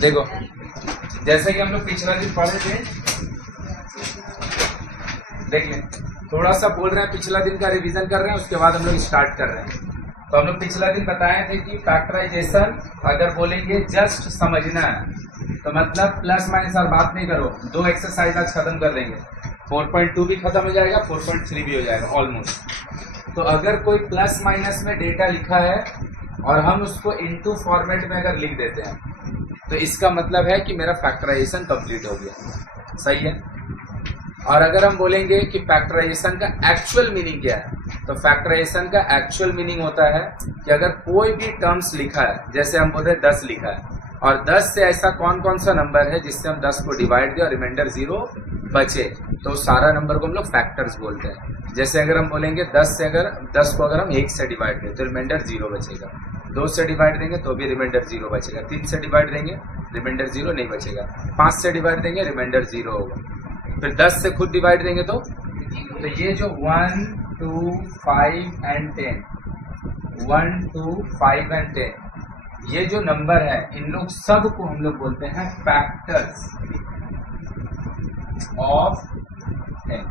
देखो जैसे कि हम लोग पिछला दिन पढ़े थे, देख लें, थोड़ा सा बोल रहे हैं, पिछला दिन का रिवीजन कर रहे हैं, उसके बाद हम लोग स्टार्ट कर रहे हैं। तो हम लोग पिछला दिन बताए थे कि फैक्टराइजेशन अगर बोलेंगे जस्ट समझना है तो मतलब प्लस माइनस और बात नहीं करो, 2 एक्सरसाइज आज खत्म कर देंगे, 4.2 भी खत्म हो जाएगा, 4.3 भी हो जाएगा ऑलमोस्ट। तो अगर कोई प्लस माइनस में डेटा लिखा है और हम उसको इनटू फॉर्मेट में अगर लिख देते हैं तो इसका मतलब है कि मेरा फैक्टराइजेशन कंप्लीट हो गया, सही है। और अगर हम बोलेंगे कि फैक्टराइजेशन का एक्चुअल मीनिंग क्या है, तो फैक्टराइजेशन का एक्चुअल मीनिंग होता है कि अगर कोई भी टर्म्स लिखा है, जैसे हम बोलते हैं 10 लिखा है और 10 से ऐसा कौन कौन सा नंबर है जिससे हम 10 को डिवाइड दें और रिमाइंडर 0 बचे, तो सारा नंबर को हम लोग फैक्टर्स बोलते हैं। जैसे अगर हम बोलेंगे 10 से अगर 10 को अगर हम 1 से डिवाइड दें तो रिमाइंडर 0 बचेगा, 2 से डिवाइड देंगे तो भी रिमाइंडर 0 बचेगा, 3 से डिवाइड देंगे रिमाइंडर 0 नहीं बचेगा, 5 से डिवाइड देंगे रिमाइंडर 0 होगा, फिर 10 से खुद डिवाइड देंगे तो ये जो 1, 2, 5 एंड 10, 1, 2, 5 एंड 10 ये जो नंबर है, इन लोग सब को हम लोग बोलते हैं फैक्टर्स ऑफ 10।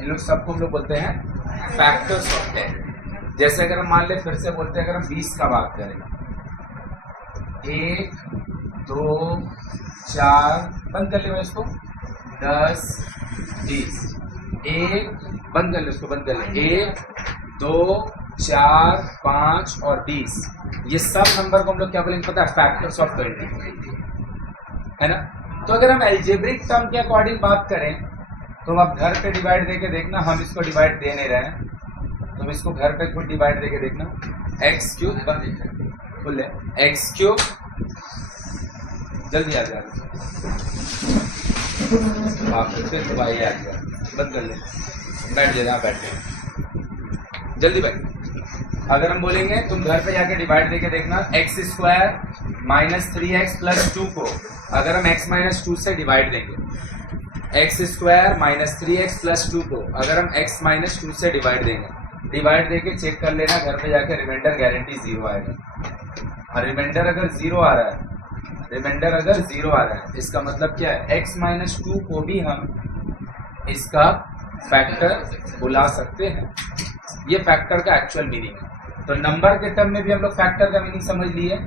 इन लोग सबको हम लोग बोलते हैं फैक्टर्स ऑफ 10। जैसे अगर हम मान ले, फिर से बोलते हैं, अगर हम 20 का बात करें, 1, 2, 4, बंद कर ले इसको, 10, 20, 1, बंद कर ले उसको, बंद कर ले, 1, 2, 4, 5 और 20, ये सब नंबर को हम लोग क्या बोलेंगे पता है, फैक्टर्स ऑफ 20, है ना। तो अगर हम एल्जेब्रिक टर्म के अकॉर्डिंग बात करें तो अब घर पे डिवाइड देके देखना, हम इसको डिवाइड दे नहीं रहे हैं, तुम इसको घर पे खुद डिवाइड देके देखना, एक्स क्यूब बोले एक्स क्यूब, जल्दी आ जाएगा, फिर भाई आ गया, बंद कर ले, बैठ जाए, बैठ जल्दी बैठ। अगर हम बोलेंगे तुम घर पे जाके डिवाइड देके देखना, x square minus 3x plus 2 को अगर हम x माइनस 2 से डिवाइड देंगे, x square minus 3x plus 2 को अगर हम x माइनस 2 से डिवाइड देंगे, डिवाइड देके चेक कर लेना घर पे जाके, रिमाइंडर गारंटी 0 आएगा। और रिमाइंडर अगर 0 आ रहा है, रिमाइंडर अगर 0 आ रहा है, इसका मतलब क्या है, x माइनस 2 को भी हम इसका फैक्टर बुला सकते हैं। ये फैक्टर का एक्चुअल मीनिंग है। तो नंबर के टर्म में भी हम लोग फैक्टर का मीनिंग समझ लिए,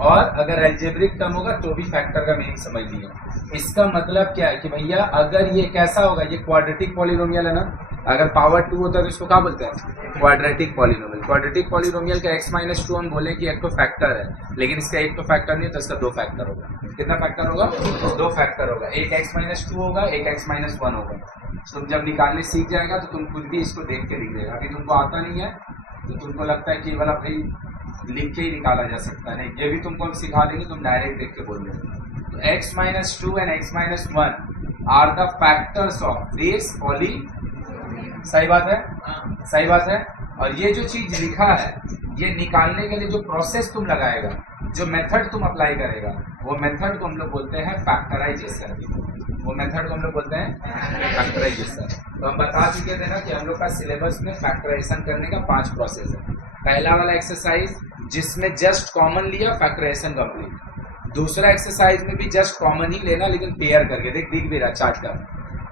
और अगर एल्जेब्रिक टर्म होगा तो भी फैक्टर का मीनिंग समझ लिए। इसका मतलब क्या है कि भैया अगर ये कैसा होगा, ये क्वाड्रेटिक पॉलिनोमियल है ना, अगर पावर 2 होता है तो इसको क्या बोलते हैं, क्वाड्रेटिक पॉलिनोमियल। क्वाड्रेटिक पॉलिनोमियल का x माइनस 2 हम बोले कि एक तो फैक्टर है, लेकिन इसका एक तो फैक्टर नहीं है, तो इसका 2 फैक्टर होगा। कितना फैक्टर होगा, 2 फैक्टर होगा, एक x माइनस 2 होगा, एक x माइनस 1 होगा। तुम जब निकालने सीख जाएगा तो तुम खुद भी इसको देख के लिख देगा। अभी तुमको आता नहीं है तो तुमको लगता है कि वाला भाई लिख के ही निकाला जा सकता है, ये भी तुमको हम सिखा देंगे, तुम डायरेक्ट देख के बोल देंगे। तो x minus 2 and x minus 1 are the factors of this poly, सही बात है, सही बात है। और ये जो चीज लिखा है, ये निकालने के लिए जो प्रोसेस तुम लगाएगा, जो मेथड तुम अप्लाई करेगा, वो मेथड को हम लोग बोलते हैं फैक्टराइजेशन। वो मेथड को हम लोग बोलते हैं फैक्टराइजेशन। तो हम बता चुके थे ना कि हम लोग का सिलेबस में फैक्टराइजेशन करने का 5 प्रोसेस है। पहला वाला एक्सरसाइज जिसमें जस्ट कॉमन लिया, फैक्टराइजेशन कंप्लीट। दूसरा एक्सरसाइज में भी जस्ट कॉमन ही लेना, लेकिन पेयर करके, दिख भी रहा चार्ट का,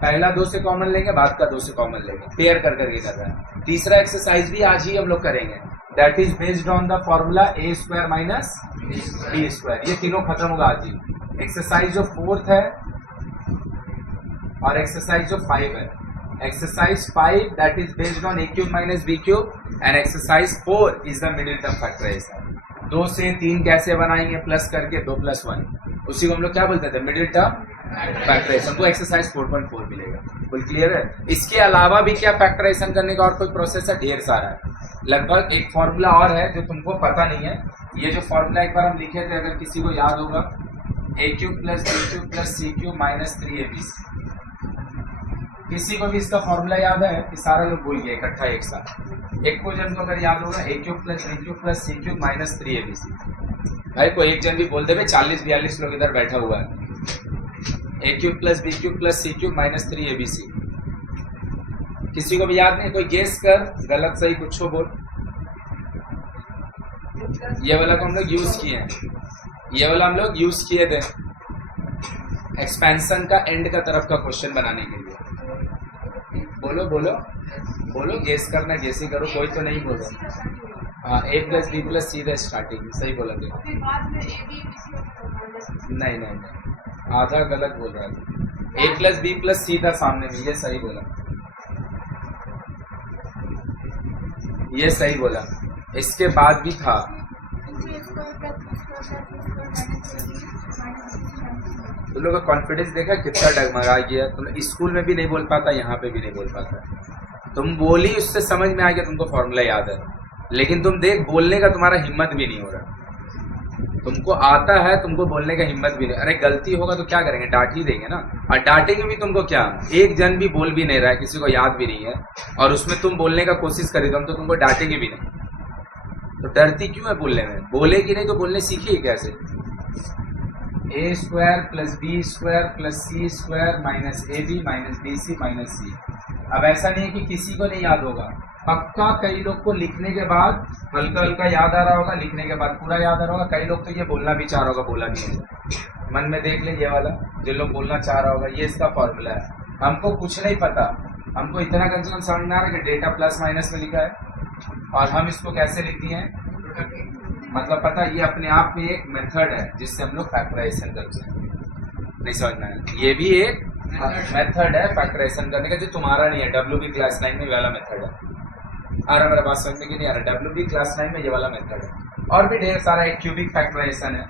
पहला 2 से कॉमन लेंगे, बाद का 2 से कॉमन लेंगे, पेयर कर करके कर रहा है। तीसरा एक्सरसाइज भी आज ही हम लोग करेंगे, that is based on the formula a square minus b square. ये तीनों खत्म होगा आज ही। एक्सरसाइज जो 4th है और एक्सरसाइज जो 5 है, exercise 5 that is based on a cube minus b cube, and exercise 4 is the middle term factorization. 2 से 3 कैसे बनाएंगे, प्लस करके 2 + 1, उसी को हम लोग क्या बोलते थे, मिडिल टर्म फैक्टराइजेशन। वो एक्सरसाइज 4.4 मिलेगा। फुल क्लियर है। इसके अलावा भी क्या फैक्टराइजेशन करने का और कोई प्रोसेस है, ढेर सारा है। लगभग एक फॉर्मूला और है जो तुमको पता नहीं है। ये जो फॉर्मूला एक बार हम लिखे थे, अगर किसी को याद होगा, a cube plus b cube plus c cube minus 3abc। किसी को भी इसका फॉर्मूला याद है कि सारा लोग भूल गए इकट्ठा एक साथ। एक को जन को अगर याद होगा, a cube plus b cube plus c cube minus 3abc। भाई कोई एक जन भी बोल दे, 40-42 लोग इधर बैठा हुआ है। a cube plus b cube plus c cube minus 3abc। किसी को भी याद नहीं? कोई गेस कर, गलत सही कुछ बोल। ये वाला को हम लोग यूज किए हैं। ये वाला हम लोग यूज किए थे एक्सपेंशन का एंड का तरफ का क्वेश्चन बनाने के लिए। बोलो बोलो बोलो, गेस करना, गेस ही करो, कोई तो नहीं बोलो। हाँ, a प्लस बी प्लस सी था स्टार्टिंग, सही बोला था। नहीं नहीं नहीं, आधा गलत बोल रहा था। a प्लस बी प्लस सी था सामने में, ये सही बोला, ये सही बोला। इसके बाद भी था, तुम लोग का कॉन्फिडेंस देखा कितना डगमगा गया। तुम स्कूल में भी नहीं बोल पाता, यहाँ पे भी नहीं बोल पाता। तुम बोली उससे समझ में आ गया, तुमको फॉर्मूला याद है, लेकिन तुम देख बोलने का तुम्हारा हिम्मत भी नहीं हो रहा। तुमको आता है, तुमको बोलने का हिम्मत भी नहीं। अरे गलती होगा तो क्या करेंगे, डांट ही देंगे ना। और डांटेंगे भी तुमको क्या, एक जन भी बोल भी नहीं रहा है, किसी को याद भी नहीं है, और उसमें तुम बोलने का कोशिश करी तो हम तो तुमको डांटेंगे भी नहीं। तो डरती क्यों है बोलने में? बोलेगी नहीं तो बोलने सीखिए कैसे। A square plus b square plus c square minus a B minus B c minus c. अब ऐसा नहीं है कि किसी को नहीं याद होगा, पक्का कई लोग को लिखने के बाद हल्का हल्का याद आ रहा होगा, लिखने के बाद पूरा याद आ रहा होगा। कई लोग तो ये बोलना भी चाह रहा होगा, बोला नहीं होगा। मन में देख ले ये वाला, जो लोग बोलना चाह रहा होगा, ये इसका फॉर्मूला है। हमको कुछ नहीं पता, हमको इतना कम से कम समझ में आ रहा है कि डेटा प्लस माइनस में लिखा है, और हम इसको कैसे लिख दिए हैं, मतलब पता, ये अपने आप में एक मेथड है जिससे हम लोग फैक्टराइजेशन करते हैं। नहीं समझना है, ये भी एक मेथड है फैक्टराइजेशन करने का, जो तुम्हारा नहीं है। WB क्लास 9 में ये वाला मेथड है। आ रहा मेरा बात समझ में कि नहीं आ रहा? WB क्लास 9 में ये वाला मेथड है। और भी ढेर सारा एक क्यूबिक फैक्टराइजेशन है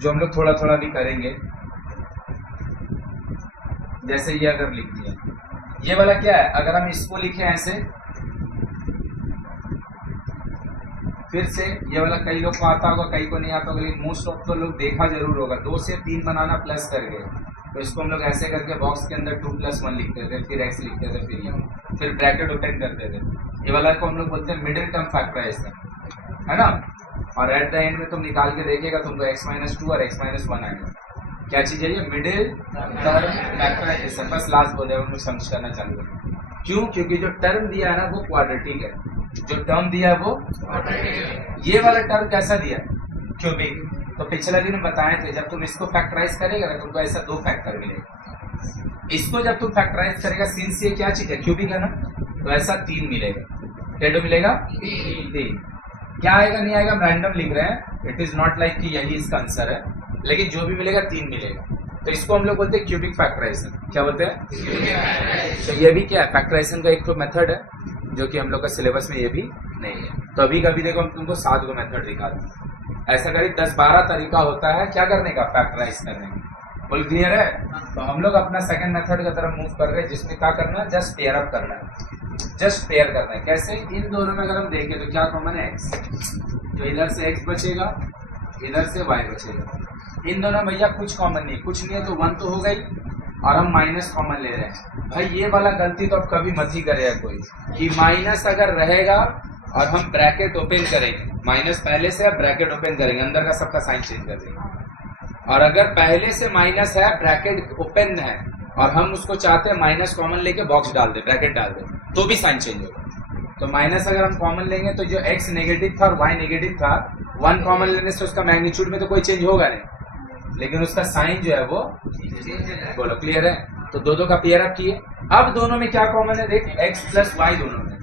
जो हम लोग थोड़ा थोड़ा भी करेंगे। जैसे ये अगर लिख दिया, ये वाला क्या है, अगर हम इसको लिखें ऐसे, फिर से ये वाला कई लोग को आता होगा, कई को नहीं आता होगा, लेकिन मोस्ट ऑफ तो लोग देखा जरूर होगा। 2 से 3 बनाना प्लस करके, तो इसको हम लोग ऐसे करके बॉक्स के अंदर 2 + 1 लिखते थे, फिर x लिखते थे, फिर ब्रैकेट ओपन करते थे। ये वाला को हम लोग बोलते हैं मिडिल टर्म फैक्टराइजेशन, है ना। और एट द एंड में तुम निकाल के देखेगा तुमको x - 2 और x - 1 आएगा। क्या चीज है ये? Middle term factorization. बस लास्ट बोले हम लोग समझ करना चालू करें। क्यों? क्योंकि जो टर्म दिया है ना वो क्वाड्रेटिक है, जो टर्म दिया है वो ये वाला टर्म कैसा दिया है? क्यूबिक। तो पिछले दिन बताए थे, जब तुम इसको फैक्टराइज करेगा ना तुमको ऐसा 2 फैक्टर मिलेगा। इसको जब तुम फैक्टराइज करेगा, सिंस ये क्या चीज है, क्यूबिक है ना, तो ऐसा 3 मिलेगा। क्या मिलेगा? 3। क्या आएगा नहीं आएगा हम रैंडम लिख रहे हैं, इट इज नॉट लाइक कि यही इसका आंसर है, लेकिन जो भी मिलेगा 3 मिलेगा। तो इसको हम लोग बोलते हैं क्यूबिक फैक्टराइजेशन। क्या बोलते हैं? तो ये भी क्या है, फैक्टराइजेशन का एक तो मेथड है, जो कि हम लोग का सिलेबस में ये भी नहीं है। तो अभी कभी देखो हम तुमको 7 को मेथड दिखाते हैं, ऐसा करीब 10-12 तरीका होता है क्या करने का, फैक्टराइज करने का। फुल क्लियर है? तो हम लोग अपना सेकंड मेथड की तरफ मूव कर रहे हैं, जिसमें क्या करना है, जस्ट पेयर अप करना है। जस्ट पेयर करना है कैसे? इन दोनों में अगर हम देखें तो क्या कॉमन है, x। तो इधर से x बचेगा, इधर से y बचेगा। इन दोनों में भैया कुछ कॉमन नहीं, कुछ नहीं है तो 1 तो हो गई, और हम माइनस कॉमन ले रहे हैं। भाई ये वाला गलती तो अब कभी मत ही करेगा कोई, कि माइनस अगर रहेगा और हम ब्रैकेट ओपन करेंगे, माइनस पहले से अब ब्रैकेट ओपन करेंगे, अंदर का सबका साइन चेंज कर देंगे। और अगर पहले से माइनस है, ब्रैकेट ओपन है, और हम उसको चाहते हैं माइनस कॉमन लेके बॉक्स डाल दे, ब्रैकेट डाल दे, तो भी साइन चेंज होगा। तो माइनस अगर हम कॉमन लेंगे तो जो x नेगेटिव था और y नेगेटिव था, 1 कॉमन लेने से उसका मैग्नीट्यूड में तो कोई चेंज होगा नहीं, लेकिन उसका साइन जो है वो बोलो क्लियर है। तो दो का पेयर अप किए। अब दोनों में क्या कॉमन है, देख x + y दोनों में।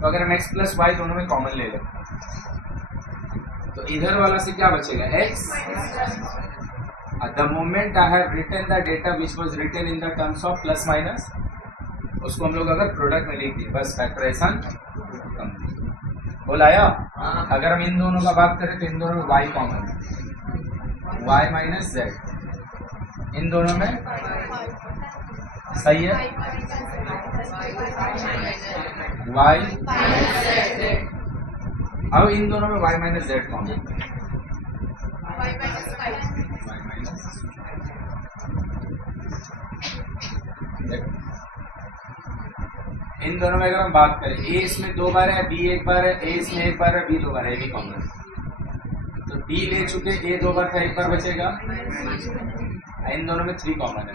तो अगर हम x + y दोनों में कॉमन ले लें तो इधर वाला से क्या बचेगा, x। The moment I have written the data which was written in the terms of plus minus, उसको हम लोग अगर प्रोडक्ट में लिख दिए, बस फैक्टराइजेशन बोल आया। अगर हम इन दोनों का बात करें तो इन दोनों में y कॉमन है, y - z। इन दोनों में सही है, y। अब इन दोनों में y - z कॉमन है, इन दोनों में अगर हम बात करें, a इसमें 2 बार है, b 1 बार है, a इसमें 1 बार है, b 2 बार है, ये भी कॉमन है। तो b ले चुके, a 2 बार था, 1 बार बचेगा। इन दोनों में 3 कॉमन है।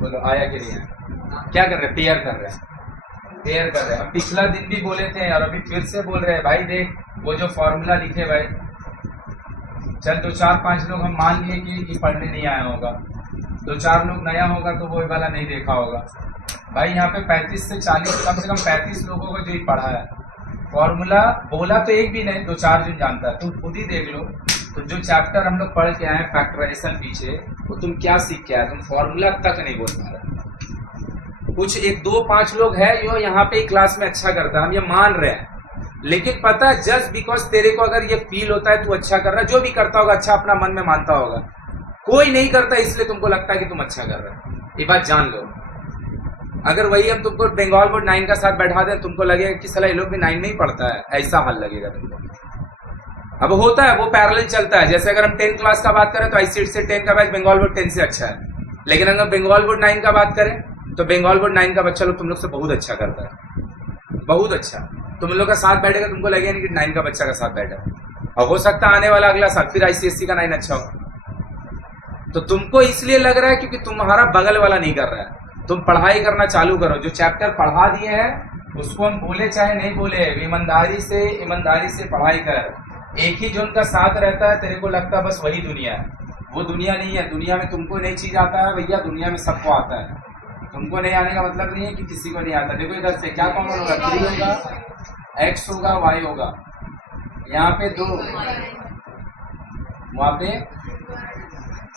बोलो आया कि नहीं आया? क्या कर रहे हैं? पेयर कर रहे हैं, पेयर कर रहे हैं। पिछला दिन भी बोले थे और अभी फिर से बोल रहे हैं भाई देख वो जो फॉर्मूला लिखे भाई, चल 2-4-5 लोग हम मान लिए कि पढ़ने नहीं आया होगा, 2-4 लोग नया होगा तो वो वाला नहीं देखा होगा। भाई यहाँ पे 35 से 40 कम से कम 35 लोगों को जो ही पढ़ा है फॉर्मूला, बोला तो एक भी नहीं, 2-4 जन जानता है। तुम खुद ही देख लो तो जो चैप्टर हम लोग पढ़ के आए फैक्टराइजेशन पीछे, वो तुम क्या सीख के आए? तुम फॉर्मूला तक नहीं बोल पा रहे। कुछ 1-2-5 लोग है जो यहाँ पे क्लास में अच्छा करता है, हम ये मान रहे हैं, लेकिन पता है जस्ट बिकॉज तेरे को अगर ये फील होता है तू अच्छा कर रहा है, जो भी करता होगा अच्छा अपना मन में मानता होगा, कोई नहीं करता इसलिए तुमको लगता है कि तुम अच्छा कर रहे हो। ये बात जान लो। अगर वही हम तुमको बंगाल बोर्ड 9 का साथ बैठा दें, तुमको लगेगा कि साला ये लोग भी 9 में ही पढ़ता है, ऐसा हाल लगेगा तुमको। अब होता है वो पैरेलल चलता है। जैसे अगर हम 10 क्लास का बात करें तो आईसीएट से 10 का बैच बंगाल बोर्ड 10 से अच्छा है, लेकिन अगर बंगाल बोर्ड 9 का बात करें तो बंगाल बोर्ड 9 का बच्चा लोग तुम लोग से बहुत अच्छा करता है, बहुत अच्छा। तुम लोग का साथ बैठेगा तुमको लगेगा नहीं कि 9 का बच्चा का साथ बैठा, और हो सकता है आने वाला अगला साल फिर आईसीएससी का 9 अच्छा हो। तो तुमको इसलिए लग रहा है क्योंकि तुम्हारा बगल वाला नहीं कर रहा है। तुम पढ़ाई करना चालू करो, जो चैप्टर पढ़ा दिए हैं उसको हम बोले चाहे नहीं बोले, ईमानदारी से पढ़ाई कर। एक ही जो उनका साथ रहता है तेरे को लगता है बस वही दुनिया है, वो दुनिया नहीं है। दुनिया में तुमको नई चीज आता है भैया, दुनिया में सबको आता है। तुमको नहीं आने का मतलब नहीं है कि किसी को नहीं आता। देखो इधर से क्या कॉमन होगा, 3 होगा, x होगा, y होगा, यहाँ पे 2, वहां पे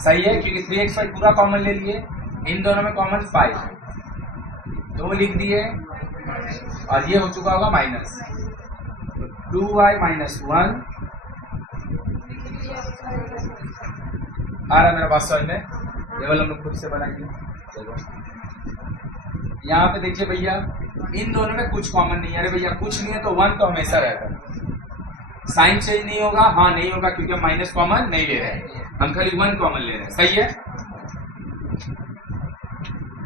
सही है क्योंकि 3x पूरा कॉमन ले लिए, इन दोनों में कॉमन 5, 2 लिख दिए और ये हो चुका होगा माइनस, तो 2y माइनस 1 आ रहा है मेरा बात समझ में। केवल हम लोग खुद से बनाएंगे। यहाँ पे देखिए भैया इन दोनों में कुछ कॉमन नहीं है। अरे भैया कुछ नहीं है तो 1 तो हमेशा रहता है। साइन चेंज नहीं होगा, हाँ नहीं होगा क्योंकि हम माइनस कॉमन नहीं ले रहे हैं, हम खाली 1 कॉमन ले रहे हैं। सही है।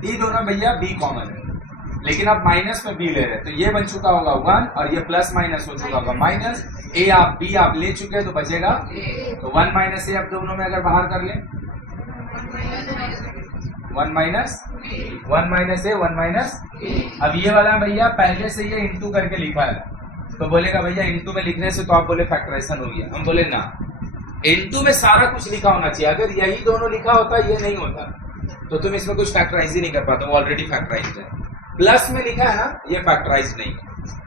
ये दोनों भैया b कॉमन है, लेकिन आप माइनस में b ले रहे हैं तो ये बन चुका होगा 1 और ये प्लस माइनस हो चुका होगा माइनस। a आप b आप ले चुके हैं तो बचेगा तो 1 माइनस a आप दोनों में अगर बाहर कर लें 1 माइनस a 1 माइनस। अब ये वाला भैया पहले से ये इंटू करके लिखा है तो बोलेगा भैया इंटू में लिखने से तो आप बोले फैक्टराइजेशन हो गया। हम बोले ना, इंटू में सारा कुछ लिखा होना चाहिए। अगर यही दोनों लिखा होता ये नहीं होता तो तुम इसमें कुछ फैक्टराइज ही नहीं कर पाते, ऑलरेडी फैक्टराइज है। प्लस में लिखा है ना, ये फैक्टराइज नहीं है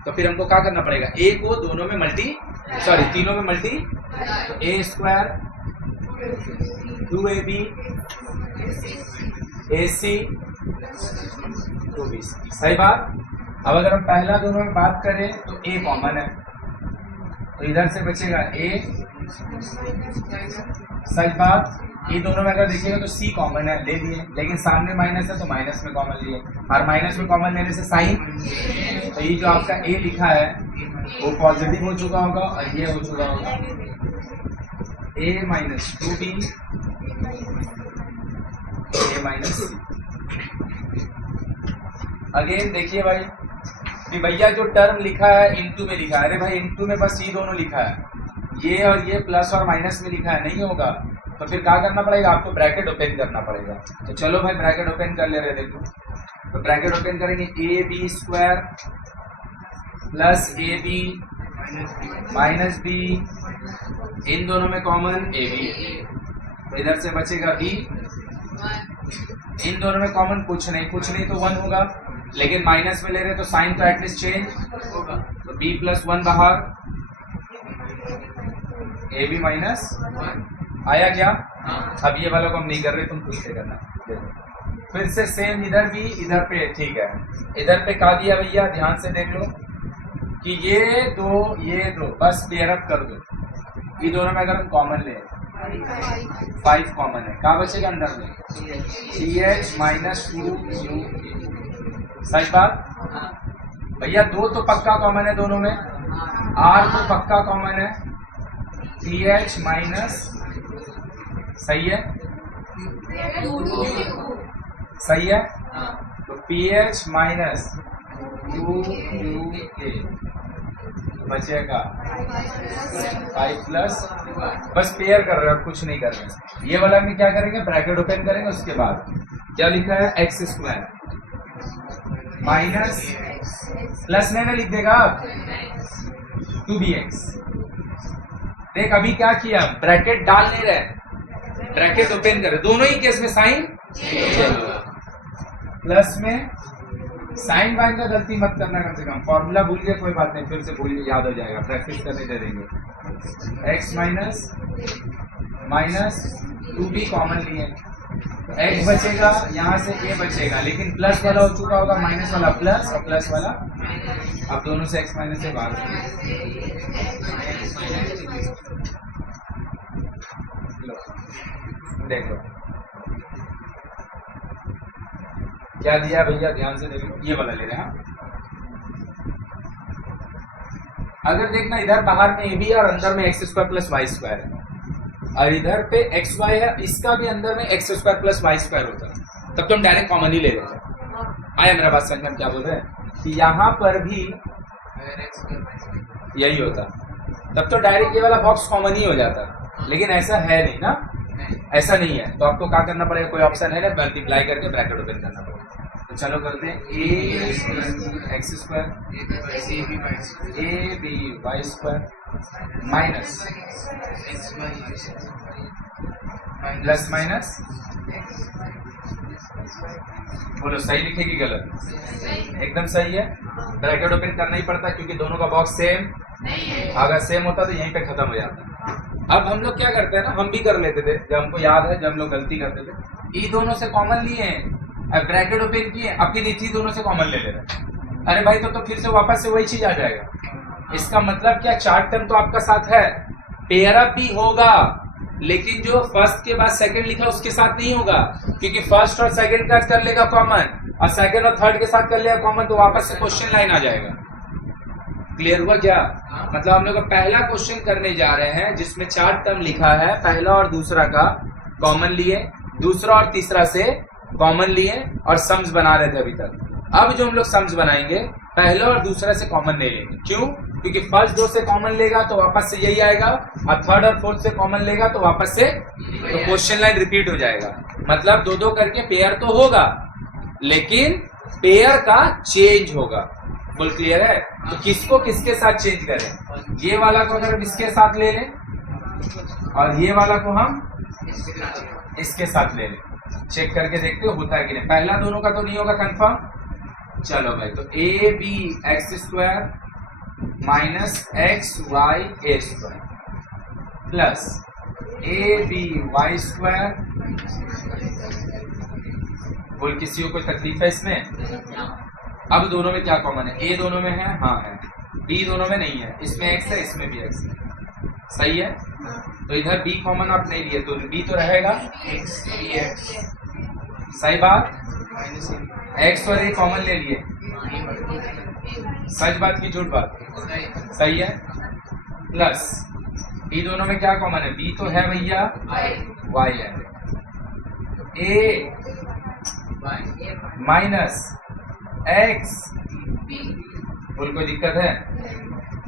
तो फिर हमको क्या करना पड़ेगा, a को दोनों में मल्टी तीनों में मल्टी, तो a square 2ab ac 2bc। सही बात। अब अगर हम पहला दोनों में बात करें तो a कॉमन है तो इधर से बचेगा a। सही बात। ये दोनों में अगर देखिएगा तो c कॉमन है, ले लिए, लेकिन सामने माइनस है तो माइनस में कॉमन लिए, और माइनस में कॉमन लेने से साइन, तो ये जो आपका a लिखा है वो पॉजिटिव हो चुका होगा और ये हो चुका होगा a minus 2b a minus c। Again देखिए भाई कि भैया जो टर्म लिखा है इंटू में लिखा है, अरे भाई इंटू में बस ये दोनों लिखा है, ये और ये प्लस और माइनस में लिखा है, नहीं होगा तो फिर क्या करना पड़ेगा, आपको ब्रैकेट ओपन करना पड़ेगा। तो चलो भाई ब्रैकेट ओपन कर ले रहे, देखो तो ब्रैकेट ओपन करेंगे a b square plus A B minus b, इन दोनों में कॉमन ए बी, तो इधर से बचेगा बी, इन दोनों में कॉमन कुछ नहीं तो 1 होगा, लेकिन माइनस में ले रहे तो साइन तो एटलीस्ट चेंज होगा, तो b प्लस 1 बाहर, ए बी माइनस आया क्या। अब ये वालों को हम नहीं कर रहे, तुम खुद से करना। फिर से सेम इधर भी, इधर पे ठीक है, इधर पे क्या दिया भैया, ध्यान से देख लो कि ये दो बस पेयर अप कर दो। ये दोनों में अगर हम कॉमन ले 5 कॉमन है, क्या बचेगा अंदर में, CH माइनस 2u। सही बात भैया। 2 तो पक्का कॉमन है दोनों में, R तो पक्का कॉमन है, CH माइनस, सही है सही है, तो PH माइनस 2UA बचेगा 5 प्लस, बस पेयर कर रहे हैं, कुछ नहीं कर रहे। ये वाला में क्या करेंगे, ब्रैकेट ओपन करेंगे, उसके बाद क्या लिखा है x स्क्वायर माइनस प्लस में लिख देगा 2bx। देख अभी क्या किया, ब्रैकेट डाल नहीं रहे, ब्रैकेट ओपन कर, दोनों ही केस में साइन प्लस में साइन वाइन का गलती मत करना, कम से कम फॉर्मूला भूल गए कोई बात नहीं, फिर से भूल याद हो जाएगा, प्रैक्टिस करने दे देंगे। x minus minus 2b common लिए, x बचेगा, यहाँ से a बचेगा, लेकिन प्लस वाला हो चुका होगा, माइनस वाला प्लस और प्लस वाला, अब दोनों से x माइनस से बाहर देखो क्या दिया भैया, ध्यान से देखो, ये वाला ले रहे हैं। अगर देखना इधर बाहर में ए बी और अंदर में x square plus y square है, और इधर पे एक्स वाई है, इसका भी अंदर में x square plus y square होता है, तब तो हम डायरेक्ट कॉमन ही ले लेते हैं। आया मेरा बात समझ में, क्या बोल रहे हैं कि यहाँ पर भी यही होता, तब तो डायरेक्ट ये वाला बॉक्स कॉमन ही हो जाता, लेकिन ऐसा है नहीं ना, ऐसा नहीं है, तो आपको क्या करना पड़ेगा, कोई ऑप्शन है ना, मल्टीप्लाई करके ब्रैकेट ओपन करना पड़ेगा। तो चलो करते हैं a x square A B y square minus plus minus, बोलो सही लिखेगी गलत? एकदम सही है, ब्रैकेट ओपन करना ही पड़ता क्योंकि दोनों का बॉक्स सेम, अगर सेम होता तो यहीं पे खत्म हो जाता। अब हम लोग क्या करते हैं ना, हम भी कर लेते थे जब हमको याद है, जब हम लोग गलती करते थे, ई दोनों से कॉमन लिए हैं, अब ब्रैकेट ओपन किए, अब फिर नीचे दोनों से कॉमन ले ले रहे। अरे भाई तो फिर से वापस से वही चीज आ जाएगा। इसका मतलब क्या, चार्ट टर्म तो आपका साथ है, पेयर अप भी होगा, लेकिन जो फर्स्ट के बाद सेकंड लिखा उसके साथ नहीं होगा, क्योंकि फर्स्ट और सेकंड का कर लेगा कॉमन और सेकंड और थर्ड के साथ कर लेगा कॉमन, तो वापस से क्वेश्चन लाइन आ जाएगा। क्लियर हुआ क्या? मतलब हम लोग पहला क्वेश्चन करने जा रहे हैं जिसमें चार टर्म लिखा है, पहला और दूसरा का कॉमन लिए, दूसरा और तीसरा से कॉमन लिए और सम्स बना रहे थे अभी तक। अब जो हम लोग सम्स बनाएंगे पहला और दूसरा से कॉमन नहीं लेंगे, क्यों? क्योंकि फर्स्ट दो से कॉमन लेगा तो वापस से यही आएगा, और थर्ड और फोर्थ से कॉमन लेगा तो वापस से, तो क्वेश्चन लाइन रिपीट हो जाएगा। मतलब दो दो करके पेयर तो होगा, लेकिन पेयर का चेंज होगा। बोल क्लियर है? तो किसको किसके साथ चेंज करें? ये वाला को अगर हम इसके साथ ले लें और ये वाला को हम इसके साथ ले लें, चेक करके देखते हो होता है कि नहीं। पहला दोनों का तो नहीं होगा कंफर्म। चलो भाई, तो A B x square minus x y A square plus A B y square. बोल किसी को कोई तकलीफ है इसमें? अब दोनों में क्या कॉमन है? ए दोनों में है, हाँ है, बी दोनों में नहीं है, इसमें एक्स है इसमें भी एक्स है, सही है। तो इधर बी कॉमन आप नहीं लिए तो बी तो रहेगा एक्स, सही बात। एक्स और ए कॉमन ले लिए, सच बात की झूठ बात? सही है। प्लस बी दोनों में क्या कॉमन है? बी तो है भैया, वाई है, ए माइनस एक्स। बोल कोई दिक्कत है?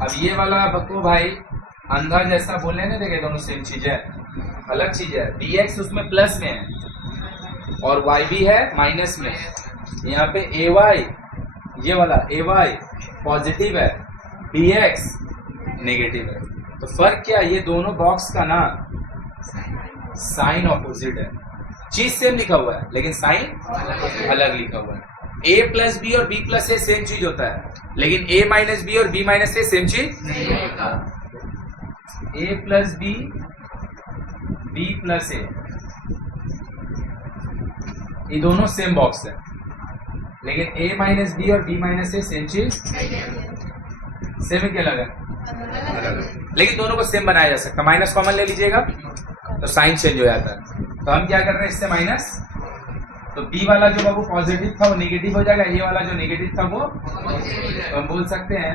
अब ये वाला बको भाई अंधा जैसा बोलने नहीं देखे, दोनों सेम चीज है, अलग चीज है। बी एक्स उसमें प्लस में है और वाई भी है माइनस में। यहाँ पे ए वाई, ये वाला ए वाई पॉजिटिव है, बी एक्स नेगेटिव है। तो फर्क क्या? ये दोनों बॉक्स का ना साइन ऑपोजिट है, चीज सेम लिखा हुआ है लेकिन साइन अलग लिखा हुआ है। ए प्लस बी और बी प्लस ए सेम चीज होता है, लेकिन ए माइनस बी और बी माइनस ए सेम चीज नहीं होता। ए प्लस बी, बी प्लस ए, ये दोनों सेम बॉक्स है, लेकिन ए माइनस बी और बी माइनस ए सेम चीज, सेम क्या लगा? लेकिन दोनों को सेम बनाया जा सकता। माइनस कॉमन ले लीजिएगा तो साइन चेंज हो जाता है। तो हम क्या कर रहे हैं इससे माइनस, तो बी वाला जो बाबू पॉजिटिव था वो नेगेटिव हो जाएगा, ये वाला जो नेगेटिव था वो, तो हम बोल सकते हैं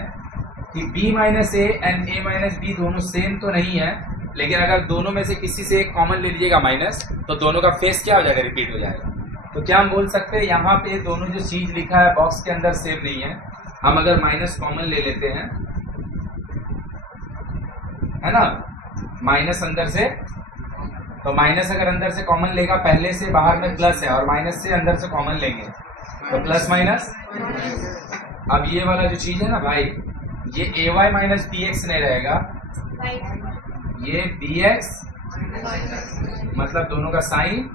कि B minus A and A minus B दोनों सेम तो नहीं है, लेकिन अगर दोनों में से किसी से एक कॉमन ले लीजिएगा माइनस, तो दोनों का फेस क्या हो जाएगा? रिपीट हो जाएगा। तो क्या हम बोल सकते हैं यहाँ पे दोनों जो चीज लिखा है बॉक्स के अंदर सेम नहीं है। हम अगर माइनस कॉमन ले लेते हैं, है ना, माइनस अंदर से, तो माइनस अगर अंदर से कॉमन लेगा, पहले से बाहर में प्लस है और माइनस से अंदर से कॉमन लेंगे तो प्लस माइनस। अब ये वाला जो चीज है ना भाई, ये ए वाई माइनस बी एक्स नहीं रहेगा, ये बी एक्स मतलब दोनों का साइन।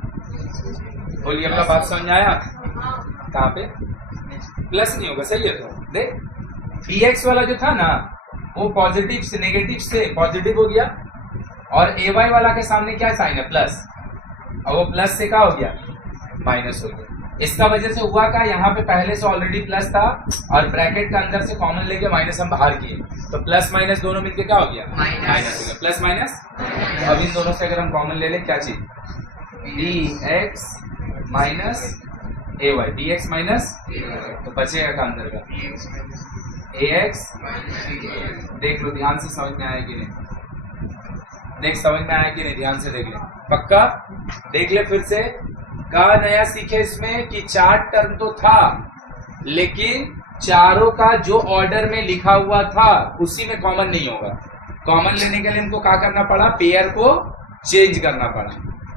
बोलिए अपना बात समझ आया? कहाँ पे प्लस नहीं होगा, सही है। तो देख बी एक्स वाला जो था ना वो पॉजिटिव से नेगेटिव से पॉजिटिव हो गया, और ए वाई वाला के सामने क्या साइन है, प्लस, और वो प्लस से क्या हो गया, माइनस हो गया। इसका वजह से हुआ क्या, यहाँ पे पहले से ऑलरेडी प्लस था और ब्रैकेट का अंदर से कॉमन लेके माइनस हम बाहर किए, तो प्लस माइनस दोनों मिलके क्या हो गया, माइनस हो गया, प्लस माइनस। अब इन दोनों से अगर हम कॉमन ले लें क्या चीज, D x minus A Y, D x minus, तो बचेगा का अंदर का ए एक्स। देख लो ध्यान से, समझ में आया कि नहीं, देख समझ में आया कि नहीं, ध्यान से देख ले, पक्का देख ले फिर से। का नया सीखे इसमें कि 4 टर्म तो था, लेकिन चारों का जो ऑर्डर में लिखा हुआ था उसी में कॉमन नहीं होगा। कॉमन लेने के लिए हमको क्या करना पड़ा, पेयर को चेंज करना पड़ा।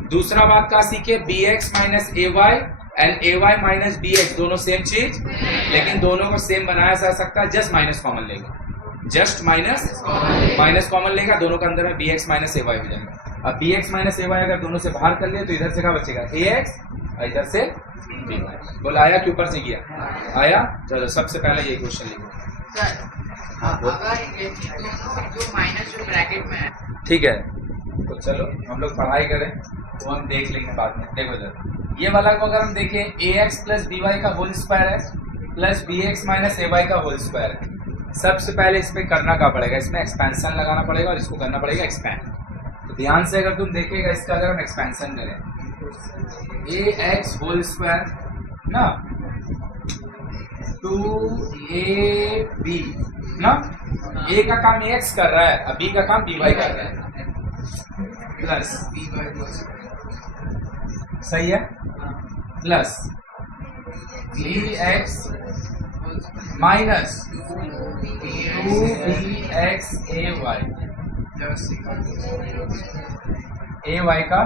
दूसरा बात का सीखे, B x minus A y and A y minus B x दोनों सेम चीज, लेकिन दोनों को सेम बनाया जा सकता है, जस्ट माइनस कॉमन लेगा, जस्ट माइनस कॉमन लेगा, दोनों के अंदर में B x minus A y हो जाएगा। अब B x minus A y अगर दोनों से बाहर कर लिए तो इधर से क्या बचेगा, ए एक्स, और इधर से बी वाई। बोला आया कि ऊपर से किया, आया। चलो सबसे पहले ये क्वेश्चन लिखो। ठीक है, तो चलो हम लोग पढ़ाई करें, वो हम देख लेंगे बाद में। देखो इधर ये वाला को अगर हम देखें, ए एक्स प्लस बी वाई का होल स्क्वायर है plus B x minus A y का होल स्क्वायर है। सबसे पहले इस पे करना क्या पड़ेगा, इसमें एक्सपेंशन लगाना पड़ेगा और इसको करना पड़ेगा एक्सपैंड। तो ध्यान से अगर तुम देखेगा, इसका अगर हम एक्सपेंशन करें, ए एक्स होल स्क्वायर ना 2ab ना, ए का काम ए एक्स कर रहा है, अब बी का काम बी वाई कर रहा है, प्लस सही है, plus B x minus 2bx A y का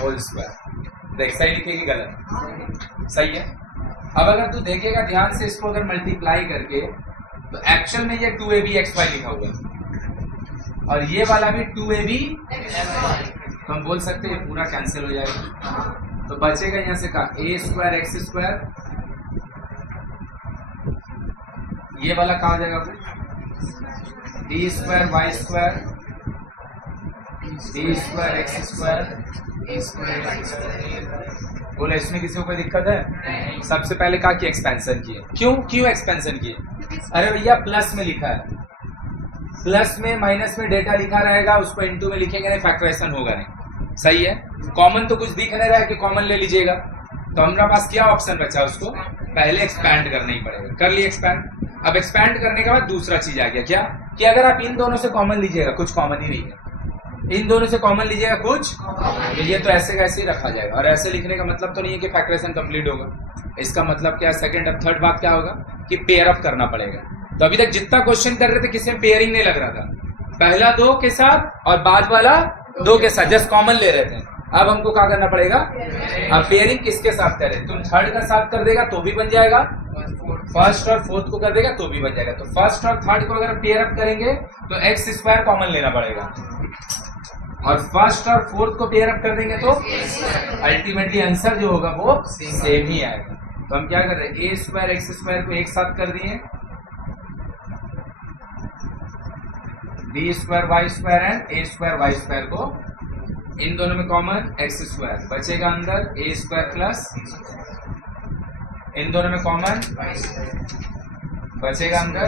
होल स्क्वायर। देख सही लिखेगी गलत, सही है। अब अगर तू देखेगा ध्यान से, इसको अगर मल्टीप्लाई करके, तो एक्चुअल में ये 2abxy लिखा हुआ है, और ये वाला भी 2ab, तो हम बोल सकते हैं ये पूरा कैंसिल हो जाएगा। तो बचेगा यहाँ से का ए स्क्वायर एक्स स्क्वायर, ये वाला कहा जाएगा फिर d square y square, d square x square, a square y square. बोले इसमें किसी को कोई दिक्कत है? सबसे पहले कहा कि एक्सपेंशन किए। क्यों एक्सपेंशन किए? अरे भैया प्लस में लिखा है, प्लस में माइनस में डेटा लिखा रहेगा, उसको इनटू में लिखेंगे नहीं, फैक्टराइजेशन होगा नहीं, सही है। कॉमन तो कुछ दिख नहीं रहा है कि कॉमन ले लीजिएगा, तो हमारे पास क्या ऑप्शन बचा, उसको पहले एक्सपैंड करना ही पड़ेगा। कर लिए एक्सपैंड। अब एक्सपैंड करने के बाद दूसरा चीज आ गया, क्या कि अगर आप इन दोनों से कॉमन लीजिएगा, कुछ कॉमन ही नहीं है, इन दोनों से कॉमन लीजिएगा कुछ, तो ये तो ऐसे का ऐसे ही रखा जाएगा। और ऐसे लिखने का मतलब तो नहीं है कि फैक्टराइजेशन कंप्लीट होगा, इसका मतलब क्या, सेकंड अब थर्ड बात क्या होगा कि पेयर अप करना पड़ेगा। तो अभी तक जितना क्वेश्चन कर रहे थे किसी में पेयरिंग नहीं लग रहा था, पहला 2 के साथ और बाद वाला 2 के साथ जस्ट कॉमन ले रहे थे। अब हमको क्या करना पड़ेगा, अब पेयरिंग किसके साथ करें, तुम थर्ड का साथ कर देगा तो भी बन जाएगा, फर्स्ट और फोर्थ को कर देगा तो भी बन जाएगा। तो फर्स्ट और थर्ड को अगर पेयर अप करेंगे तो एक्स स्क्वायर कॉमन लेना पड़ेगा, और फर्स्ट और फोर्थ को पेयर अप कर देंगे तो अल्टीमेटली आंसर जो होगा वो सेम ही आएगा। तो हम क्या कर रहे हैं, ए स्क्वायर एक्स स्क्वायर को एक साथ कर दिए, B square y square and A square y square को, इन दोनों में कॉमन एक्स स्क्वायर बचेगा अंदर, ए स्क्वायर प्लस, इन दोनों में कॉमन बचेगा अंदर।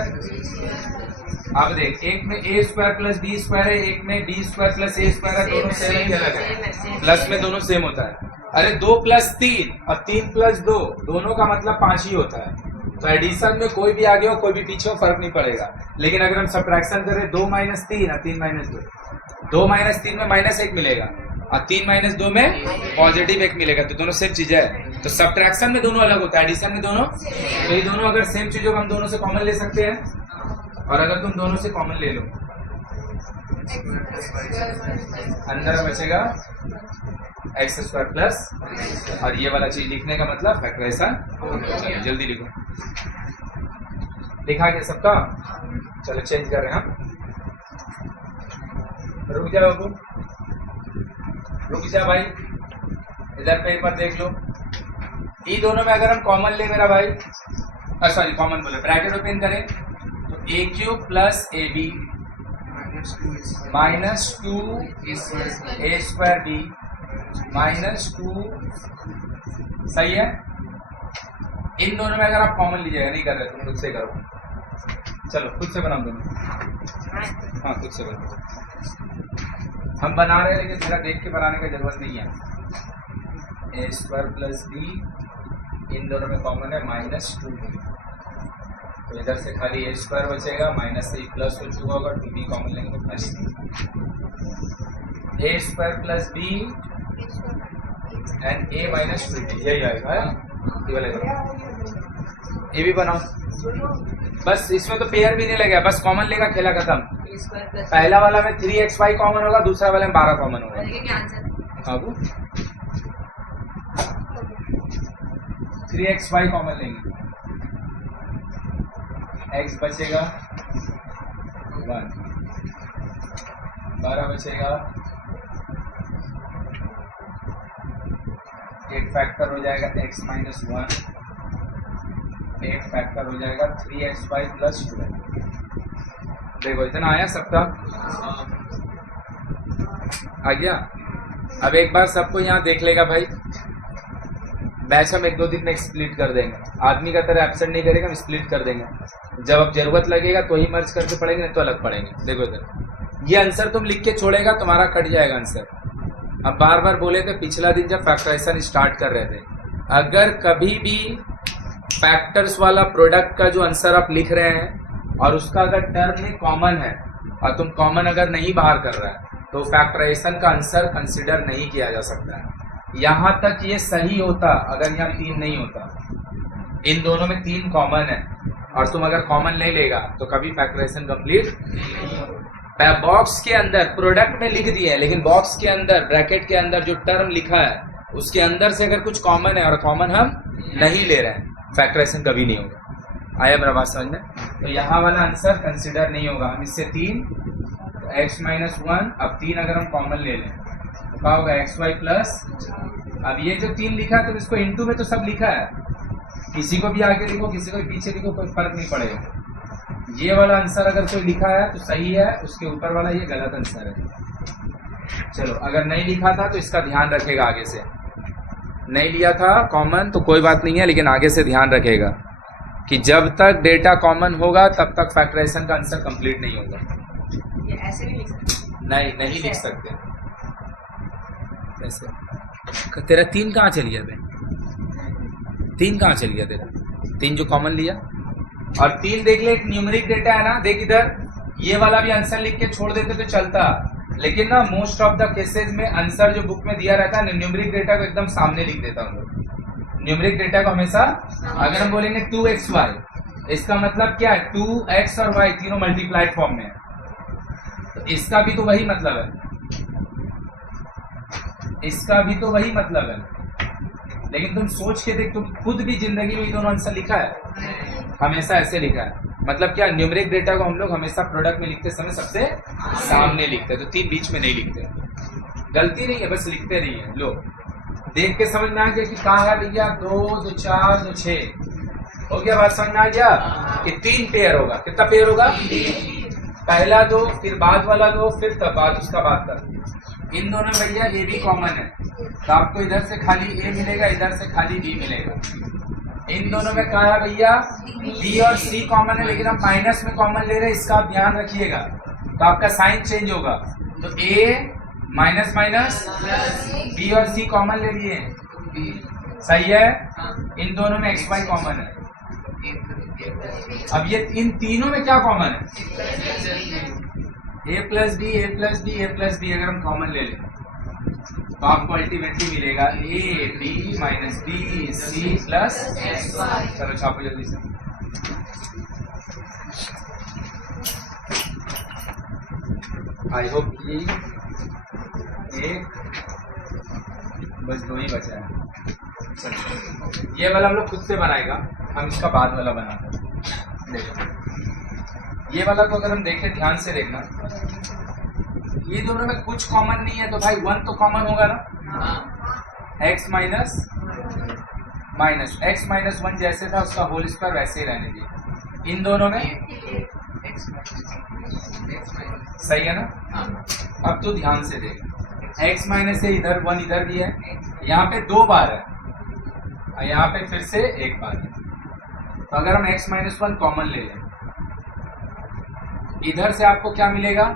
अब देख, एक में ए स्क्वायर प्लस बी स्क्वायर है, एक में डी स्क्वायर प्लस ए स्क्वायर है, दोनों सेम ही अलग है, प्लस में दोनों सेम होता है। अरे 2 + 3 और 3 + 2 दोनों का मतलब 5 ही होता है। तो एडिशन में कोई भी आगे हो कोई भी पीछे हो फर्क नहीं पड़ेगा, लेकिन अगर हम सब्ट्रैक्शन करें 2 - 3 और 3 - 2, 2 - 3 में -1 मिलेगा और 3 - 2 में पॉजिटिव 1 मिलेगा, तो दोनों सेम चीज है। तो सब्ट्रैक्शन में दोनों अलग होता है, एडिशन में दोनों, तो ये दोनों अगर सेम चीज हो हम दोनों से कॉमन ले सकते हैं। और अगर तुम दोनों से कॉमन ले लो अंदर बचेगा एक्स स्क्वायर प्लस, और ये वाला चीज लिखने का मतलब फैक्टराइजेशन। चलो जल्दी लिखो। लिखा गया सबका? चलो चेंज कर रहे हैं हम। रुक जा बाबू, रुक जा भाई, इधर पेपर देख लो। ये दोनों में अगर हम कॉमन ले मेरा भाई, सॉरी कॉमन बोले, ब्रैकेट ओपन करें तो a cube plus A B minus 2 a square b minus 2, सही है। इन दोनों में अगर आप कॉमन लीजिएगा, नहीं कर रहे तुम खुद से करो, चलो खुद से बनाओ दोनों। हाँ खुद से बनाओ, हम बना रहे हैं लेकिन थोड़ा देख के बनाने का जरूरत नहीं है। ए स्क्वायर प्लस बी, इन दोनों में कॉमन है माइनस 2, तो इधर से खाली ए स्क्वायर बचेगा, माइनस से प्लस हो चुका होगा, 2b कॉमन लेंगे तो खाली a square plus b and A minus 2b, यही आएगा। ये भी बनाओ, बस इसमें तो पेयर भी नहीं लगेगा, बस कॉमन लेगा, खेला खत्म। पहला वाला में 3xy कॉमन होगा, दूसरा वाला में 12 कॉमन होगा। बाबू 3xy कॉमन लेंगे, x बचेगा 1, 12 बचेगा, एक फैक्टर हो जाएगा x माइनस 1, एक फैक्टर हो जाएगा 3xy प्लस 2। देखो इतना आया सबका, आ गया। अब एक बार सबको यहाँ देख लेगा भाई, बैच हम 1-2 दिन में स्प्लिट कर देंगे, आदमी का तरह एब्सेंट नहीं करेगा, हम स्प्लिट कर देंगे। जब अब जरूरत लगेगा तो ही मर्ज करके पढ़ेंगे, नहीं तो अलग पढ़ेंगे। देखो इधर, ये आंसर तुम लिख के छोड़ेगा, तुम्हारा कट जाएगा आंसर। अब बार बार बोले थे पिछला दिन जब फैक्टराइजेशन स्टार्ट कर रहे थे, अगर कभी भी फैक्टर्स वाला प्रोडक्ट का जो आंसर आप लिख रहे हैं और उसका अगर टर्म में कॉमन है और तुम कॉमन अगर नहीं बाहर कर रहा है तो फैक्टराइजेशन का आंसर कंसिडर नहीं किया जा सकता है। यहाँ तक ये सही होता अगर यहाँ 3 नहीं होता, इन दोनों में 3 कॉमन है और तुम अगर कॉमन नहीं लेगा तो कभी फैक्टराइजेशन कंप्लीट नहीं होगा। बॉक्स के अंदर प्रोडक्ट में लिख दिया है, लेकिन बॉक्स के अंदर ब्रैकेट के अंदर जो टर्म लिखा है उसके अंदर से अगर कुछ कॉमन है और कॉमन हम नहीं ले रहे हैं, फैक्टराइजेशन कभी नहीं होगा। आया मेरा बात समझ में? तो यहाँ वाला आंसर कंसिडर नहीं होगा। हम इससे 3 x माइनस 1, अब 3 अगर हम कॉमन ले लें तो क्या होगा xy प्लस, अब ये जो 3 लिखा है तो इसको इंटू में तो सब लिखा है, किसी को भी आगे लिखो किसी को भी पीछे लिखो कोई फर्क नहीं पड़ेगा। ये वाला आंसर अगर कोई लिखा है तो सही है, उसके ऊपर वाला ये गलत आंसर है। चलो अगर नहीं लिखा था तो इसका ध्यान रखेगा, आगे से नहीं लिया था कॉमन तो कोई बात नहीं है, लेकिन आगे से ध्यान रखेगा कि जब तक डेटा कॉमन होगा तब तक फैक्टराइजेशन का आंसर कंप्लीट नहीं होगा। ये ऐसे नहीं लिख सकते? नहीं लिख सकते ऐसे। तेरा 3 कहाँ चल गया बे? 3 कहाँ चल गया तेरा? 3 जो कॉमन लिया, और 3 देख ले, एक न्यूमेरिक डेटा है ना, देख इधर, ये वाला भी आंसर लिख के छोड़ देते तो चलता, लेकिन ना मोस्ट ऑफ द केसेस में आंसर जो बुक में दिया रहता है न्यूमेरिक डेटा को एकदम सामने लिख देता हूँ। न्यूमेरिक डेटा को हमेशा, अगर हम बोलेंगे 2xy, इसका मतलब क्या है? 2x और y तीनों मल्टीप्लाइड फॉर्म में है, तो इसका भी तो वही मतलब है, इसका भी तो वही मतलब है। लेकिन तुम सोच के देख, तुम खुद भी जिंदगी में ये दोनों आंसर लिखा है? हमेशा ऐसे लिखा है। मतलब क्या, न्यूमेरिक डेटा को हम लोग हमेशा प्रोडक्ट में लिखते समय सबसे सामने लिखते हैं, तो 3 बीच में नहीं लिखते। गलती नहीं है, बस लिखते नहीं है। लो देख के समझ में आ गया कि कहाँ है भैया? 2 2 4 2 6 हो गया, बात समझ में आ गया कि 3 पेयर होगा। कितना पेयर होगा? पहला 2, फिर बाद वाला 2, फिर तब बाद उसका बाद तक। इन दोनों भैया ये भी कॉमन है, तो आपको इधर से खाली ए मिलेगा, इधर से खाली बी मिलेगा। इन दोनों में कहा है भैया बी और सी कॉमन है, लेकिन हम माइनस में कॉमन ले रहे हैं, इसका आप ध्यान रखिएगा, तो आपका साइन चेंज होगा। तो ए माइनस माइनस, बी और सी कॉमन ले लिए, सही है। इन दोनों में एक्स वाई कॉमन है। अब ये इन तीनों में क्या कॉमन है? A plus B, A plus B, A plus B अगर हम कॉमन ले लें तो आपको अल्टीमेटली मिलेगा A B minus B C plus. चलो छापो जल्दी से। आई होप कि एक बस 2 ही बचा है। ये वाला हम लोग खुद से बनाएगा, हम इसका बाद वाला बनाते हैं। देखो ये वाला को अगर हम देखें, ध्यान से देखना, ये दोनों में कुछ कॉमन नहीं है तो भाई 1 तो कॉमन होगा ना। x माइनस x माइनस 1 जैसे था उसका होल स्क्वायर वैसे ही रहने दीजिए। इन दोनों में सही है ना। अब तो ध्यान से देख, x माइनस है इधर, 1 इधर भी है, यहाँ पे 2 बार है और यहाँ पे फिर से 1 बार है। तो अगर हम x माइनस 1 कॉमन ले लें, इधर से आपको क्या मिलेगा,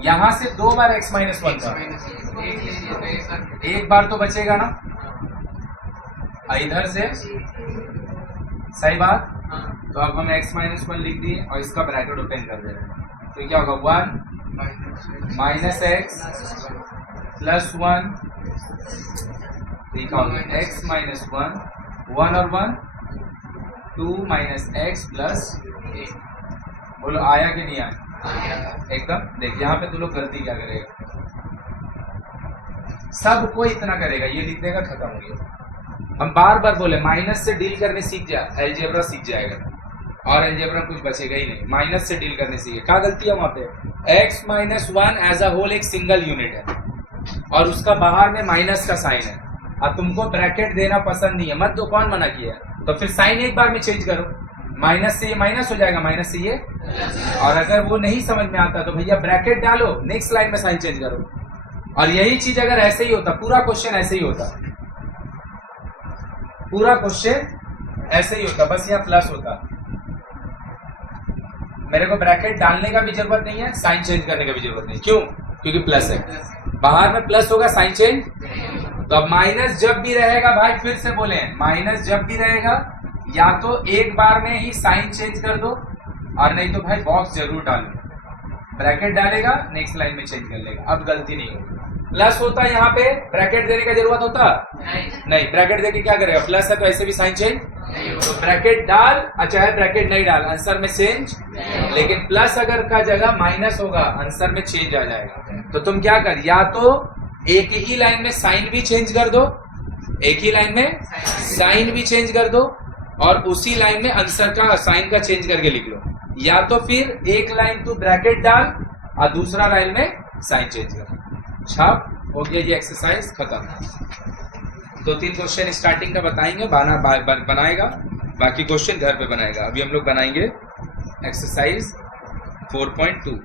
यहां से 2 बार x माइनस 1 था, एक बार तो बचेगा ना। इधर से सही बात। तो अब हम x माइनस 1 लिख दिए और इसका ब्रैकेट ओपन कर दे रहे हैं। तो क्या होगा, 1 माइनस एक्स प्लस 1, लिखा होगा x माइनस 1, 1 और 1 2 माइनस एक्स प्लस 1। बोलो आया कि नहीं आया? एकदम। देख यहाँ पे तू लोग गलती क्या करेगा, सब कोई इतना करेगा, ये लिख देगा, खत्म हो गया। हम बार बार बोले माइनस से डील करने सीख जा, अलजेब्रा सीख जाएगा और अलजेब्रा कुछ बचेगा ही नहीं। माइनस से डील करने सीखे, क्या गलती है वहां पे, x minus 1 as a whole एक सिंगल यूनिट है और उसका बाहर में माइनस का साइन है और तुमको ब्रैकेट देना पसंद नहीं है, मत दो, कौन मना किया? तो फिर साइन एक बार में चेंज करो, माइनस से ये माइनस हो जाएगा, माइनस से ये। और अगर वो नहीं समझ में आता तो भैया ब्रैकेट डालो, नेक्स्ट लाइन में साइन चेंज करो। और यही चीज अगर ऐसे ही होता, पूरा क्वेश्चन ऐसे ही होता, पूरा क्वेश्चन ऐसे ही होता, बस यहाँ प्लस होता। मेरे को ब्रैकेट डालने का भी जरूरत नहीं है, साइन चेंज करने का भी जरूरत नहीं। क्यों? क्योंकि प्लस है, बाहर में प्लस होगा, साइन चेंज। तो अब माइनस जब भी रहेगा भाई, फिर से बोले, माइनस जब भी रहेगा या तो एक बार में ही साइन चेंज कर दो और नहीं तो भाई बॉक्स जरूर डालो। ब्रैकेट डालेगा, नेक्स्ट लाइन में चेंज कर लेगा, अब गलती नहीं होगी। प्लस होता यहाँ पे, ब्रैकेट देने का जरूरत होता नहीं, ब्रैकेट देके क्या करेगा, प्लस है तो ऐसे भी साइन चेंज। तो ब्रैकेट डाल, चाहे ब्रैकेट नहीं डाल, आंसर में चेंज। लेकिन प्लस अगर का जगह माइनस होगा, आंसर में चेंज आ जाएगा। तो तुम क्या कर, या तो एक ही लाइन में साइन भी चेंज कर दो, एक ही लाइन में साइन भी चेंज कर दो और उसी लाइन में आंसर का साइन का चेंज करके लिख लो, या तो फिर एक लाइन तू ब्रैकेट डाल और दूसरा लाइन में साइन चेंज कर। छाप हो गया, ये एक्सरसाइज खत्म। 2-3 क्वेश्चन स्टार्टिंग का बताएंगे, बनाएगा, बाकी क्वेश्चन घर पे बनाएगा। अभी हम लोग बनाएंगे एक्सरसाइज 4.2।